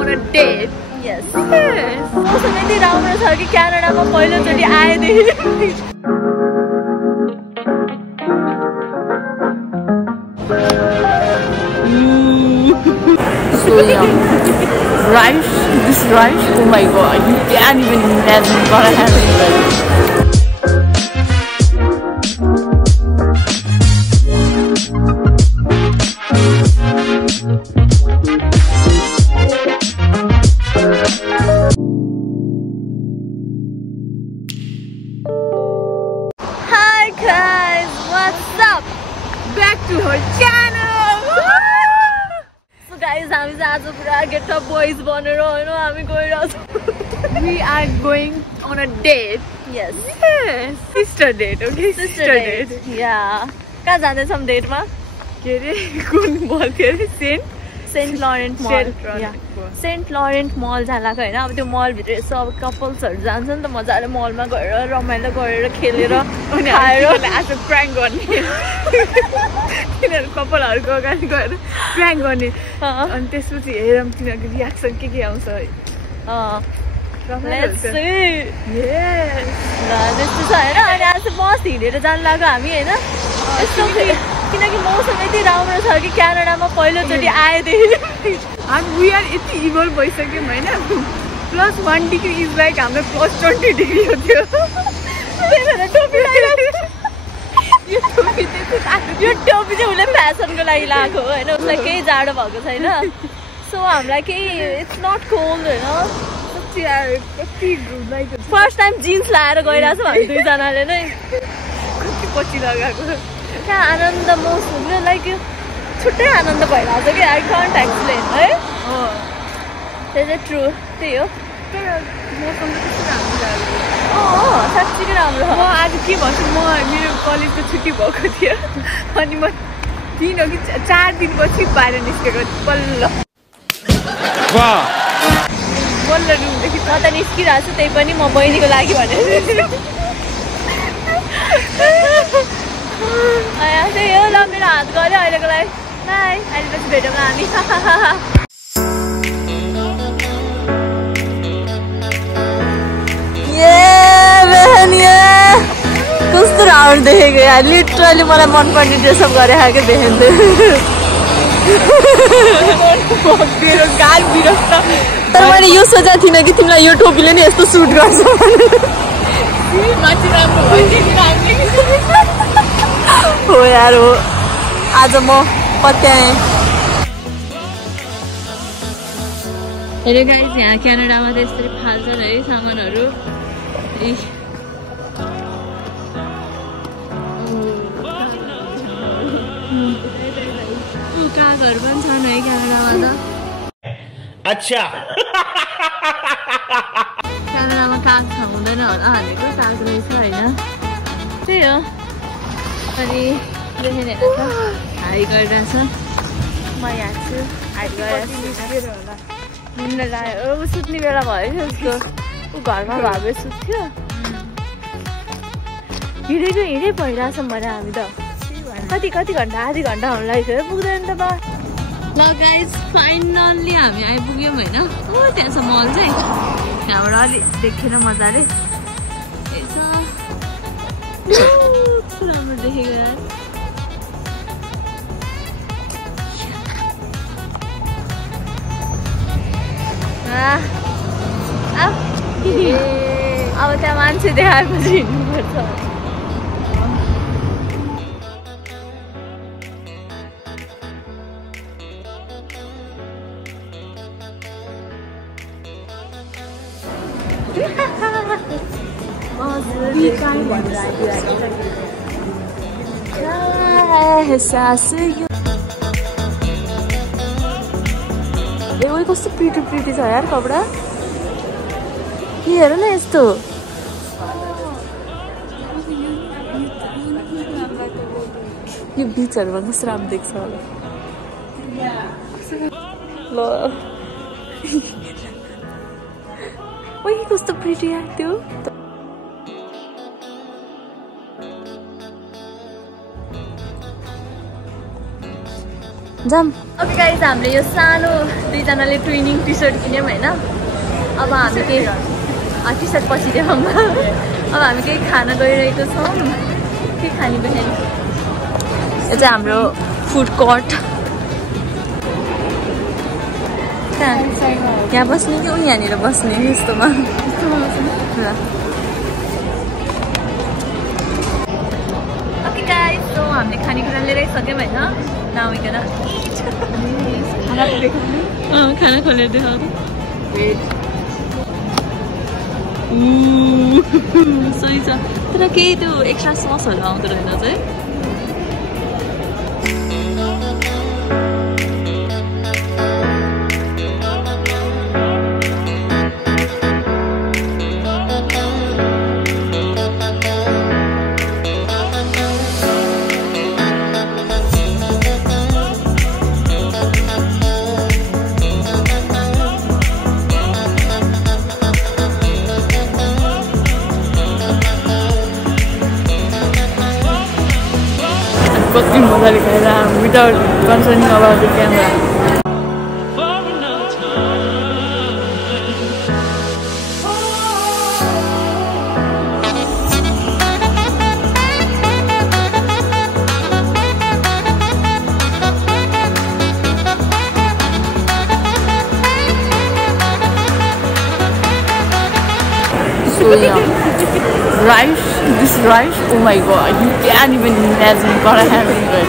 on a date. Yes. मौसम यति राम्रो छ कि क्यानाडामा पहिलोचोटि आएदेखि So yum. Rice, this rice, oh my god, you can't even imagine what I have in rice. Hi guys, what's up? Back to her channel! So guys, हामी चाहिँ आज पुरा गेट अप बोइज बनेर हैन हामी गइरहेछौँ. We are going on a date. Yes. Yes. Sister date, okay? Sister date. Yeah. कहाँ जाँदैछौँ डेटमा? के रे कुन मल थियो रे सेन्ट लरेन्ट मल. सेन्ट लरेन्ट मल जाँदाको होइन अब त्यो मलभित्र यसो अब कपल्सहरू जान्छ नि त मजाले मलमा गएर रमाइलो गरेर खेलेर खाएर आज प्राङ्क गर्ने तिनीहरू कपालहरूको अगाडि गएर प्राङ्क गर्ने अनि त्यसपछि हेरौँ तिनीहरूको रियाक्सन के आउँछ है. Let's see. Yes. ल त्यस्तो छ होइन अनि आज बस हिँडेर जानु लाग्यो हामी होइन यस्तो किनकि मौसम यति राम्रो छ कि क्यानाडामा पहिलोचोटि आएदेखि हामी वी आर यति इभल्भ भइसक्यौँ होइन. +1 डिग्री इज लाइक हाम्रो +20 डिग्री हो त्यो. त्यही भएर टोपी लगाइरहेको यो टोपी चाहिँ यो टोपी चाहिँ उसले फ्यासनको लागि लगाएको हो होइन उसलाई केही जाडो भएको छैन. सो हामीलाई केही इट्स नट कोल्ड होइन. फर्स्ट टाइम जिन्स लगाएर गइरहेको हामी दुईजनाले नै कति पछि लगाएको क्या आनन्द मौसम लाइक छुट्टै आनन्द भइरहेको छ कि आई कान्ट एक्सप्लेन है. त्यो चाहिँ ट्रु त्यही हो. मौसम त कस्तो राम्रो लाग्यो. साँच्चीकै राम्रो म आज के भन्छु म मेरो कलेजको छुट्टी भएको थियो अनि म 3 हो कि 4 दिनपछि बाहिर निस्केको बल्ल बल्ल रुमदेखि म त निस्किरहेको छु त्यही पनि म बहिनीको लागि भनेर त्यही हो. ल मेरो हात गऱ्यो अहिलेको लागि बाई अहिले पछि भेटौँ हामी. कस्तो राम्रो देखेको यार लिटरली मलाई मनपर्ने ड्रेसअप गरेर क्या बेहेनले. मेरो गाल बिरस्त तर मैले यो सोचेको थिइनँ कि तिमीलाई यो टोपीले नि यस्तो सुट गर्छ हो यार हो. आज म पत्याएँ. हेलो गाइस यहाँ क्यानाडामा त यस्तरी फाल्छन् है सामानहरू. कागहरू पनि छन् है क्यानाडामा त. अच्छा क्यानाडामा काग हुँदैन होला भनेको काग रहेछ होइन त्यही हो. अनि देखेर हाई गरिरहेछ म यहाँ छु हाई गरिरहेको होला हिँड्न लाग्यो सुत्ने बेला भयो उसको ऊ घरमा भावे सुत्थ्यो हिँडै भइरहेछ भने हामी त कति घन्टा आधी घन्टा हुन लागेको पुग्दैन त बा. ल गाइज फाइनल्ली हामी आइपुग्यौँ होइन. त्यहाँ छ मल चाहिँ त्यहाँबाट अलिक देखेर मजाले राम्रो देखेको यार. अब त्यहाँ मान्छे देखाएपछि हिँड्नुपर्छ. ए कस्तो प्रिटी छ यार कपडा. हेर न यस्तो यो बिचहरूमा कस्तो राम्रो देख्छ होला. ल ओइ कस्तो प्रिटी यार त्यो. जाम ओके गाइज हामीले यो सानो दुईजनाले ट्विनिङ टी सर्ट किन्यौँ होइन अब हामी केही टी सर्ट पछि देखाउँ अब हामी केही खाना गइरहेको छौँ के खाने बिहान यो चाहिँ हाम्रो फुड कोर्ट यहाँ बस्ने कि यहाँनिर बस्ने यस्तोमा ओके गाइज सो हामीले खानेकुरा लिएर सक्यौँ होइन नआइकन खाना खोलेर देखाउनु सही छ तर केही त्यो एक्स्ट्रा ससहरू आउँदो रहेन चाहिँ कति मजाले खाएर without concerning about the camera So yeah, rice, this rice, oh my god, you can't even imagine what I have in it.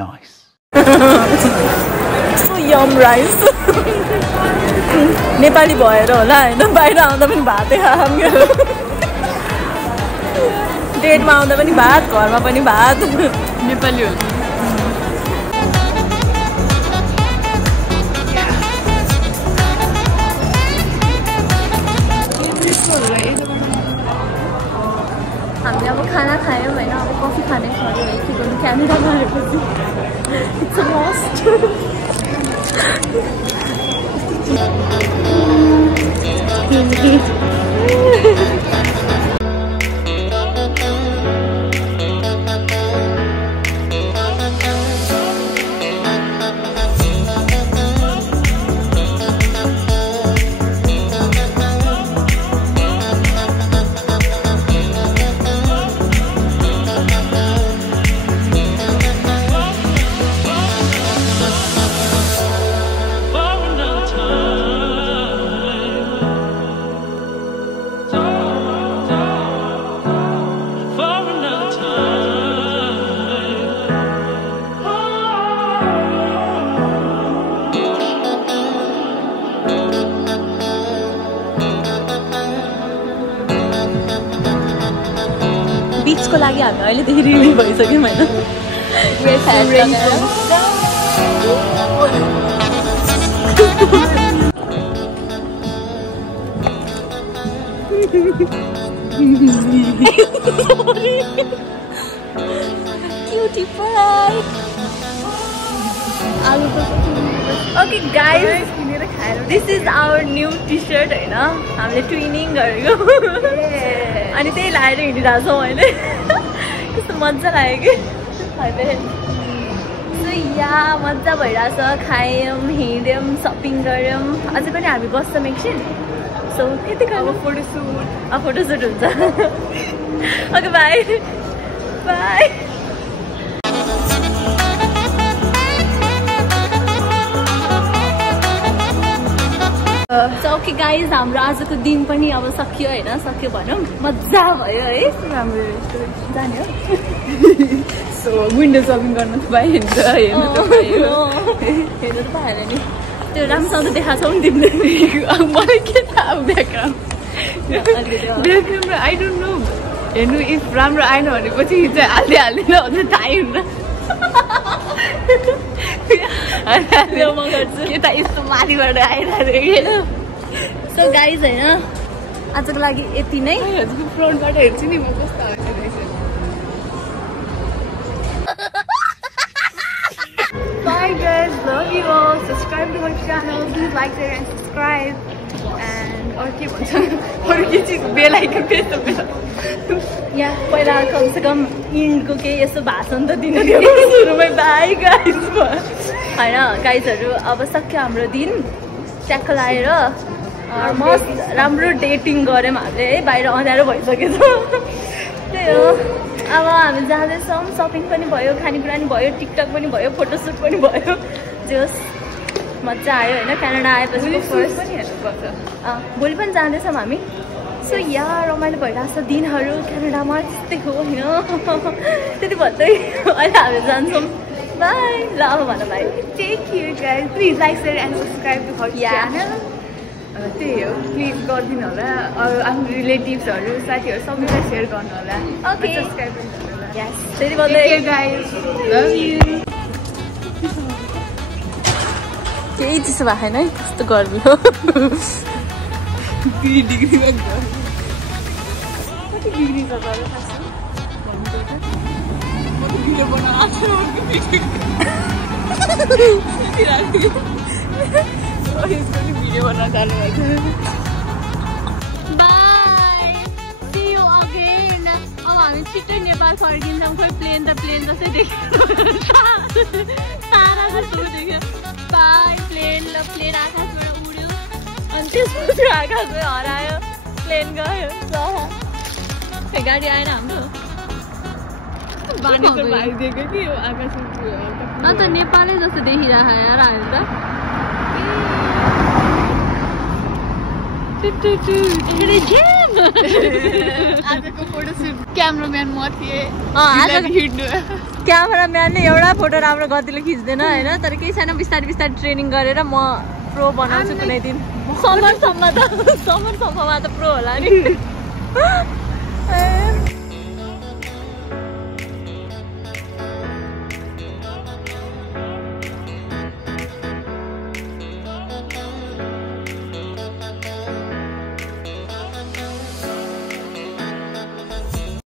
Nice. So yum rice. Nepali भएर होला हैन बाहिर आउँदा पनि भातै खाम के डेटमा आउँदा पनि भात घरमा पनि भात नेपाली हो हामीले अब खाना खायौँ होइन अब कफी खाने छोड्यो है के गर्नु क्यामेरामा आएपछि इट्स अ मस्ट बिचको लागि हामी अहिलेदेखि रेडी भइसक्यौँ होइन cutie pie okay guys this is our new T shirt होइन हामीले ट्विनिङ गरेको अनि त्यही लगाएर हिँडिरहेको छौँ अहिले कस्तो मजा लाग्यो कि सो यहाँ मजा भइरहेछ खायौँ हिँड्यौँ सपिङ गऱ्यौँ अझै पनि हामी बस्छौँ एकछिन सो यति खालको फोटोसुट हुन्छ okay by by okay guys हाम्रो आजको दिन पनि अब सकियो होइन सक्यो भनौँ मजा भयो है राम्रो जाने हो सो विन्डो सपिङ गर्न त पाइन्छ हेर्नु त पाएन नि त्यो राम्रोसँग त देखाएको छौ नि तिमीले मलाई के थाहा ब्याकग्राउन्ड आई डोन्ट नो हेर्नु इफ राम्रो आएन भनेपछि चाहिँ हालिदिएन भने थाहै हुन्न के त यस्तो माथिबाट आइरहेको सो गाइज होइन आजको लागि यति नै फ्रन्टबाट हेर्छु नि म कस्तो Bye guys, love you all. Subscribe to my channel. Please like, share and subscribe. And or keep on. Or get you bell icon press the bell. Yeah, पहिला कम से कम इन्डको केही यस्तो भाषण त दिनु थियो सुरुमै बाई गाइस होइन गाइसहरू अब सक्यो हाम्रो दिन ट्याक्क लाएर मस्त राम्रो डेटिङ गऱ्यौँ हामीले है बाहिर अँध्यारो भइसकेछ त्यही हो अब हामी जाँदैछौँ सपिङ पनि भयो खानेकुरा पनि भयो टिकटक पनि भयो फोटोसुट पनि भयो जे होस् मजा आयो होइन क्यानाडा आएपछि फर्स्ट पनि हेर्नुपर्छ भोलि पनि जाँदैछौँ हामी सो यहाँ रमाइलो भइरहेको छ दिनहरू क्यानाडामा त्यस्तै हो होइन त्यति भन्दै अहिले हामी जान्छौँ बाई ल अब भन भाइ take care guys please like share and subscribe to her channel त्यही हो प्लिज गरिदिनु होला आफ्नो रिलेटिभ्सहरू साथीहरू सबैलाई सेयर गर्नु होला ओके सब्सक्राइब पनि गर्नु होला यस त्यति भन्दै गाइस लभ यु केही चिसो भएको छैन है कस्तो गर्मी हो 3 डिग्रीमा गर्मी कति डिग्री छ तर म त भिडियो बनाएको भिडियो बनाउन जानु भएको बाई सी यू अगेन अब हामी छिट्टै नेपाल फर्किन्छौँ खोइ प्लेन जस्तै देख्यो तारा जस्तो देख्यो बाई प्लेन आकाशबाट उड्यो अनि त्यसपछि आकाशमा हरायो प्लेन गयो गाडी आएन हाम्रो भाइदिएको कि आकाशमा न त नेपालै जस्तो देखिरहेको यार हामी त आजको फोटोसुट क्यामराम्यान म थिएँ क्यामराम्यानले एउटा फोटो राम्रो गतिले खिच्दैन होइन तर केही छैन बिस्तारै ट्रेनिङ गरेर म प्रो बनाउँछु कुनै दिन समरसम्ममा त प्रो होला नि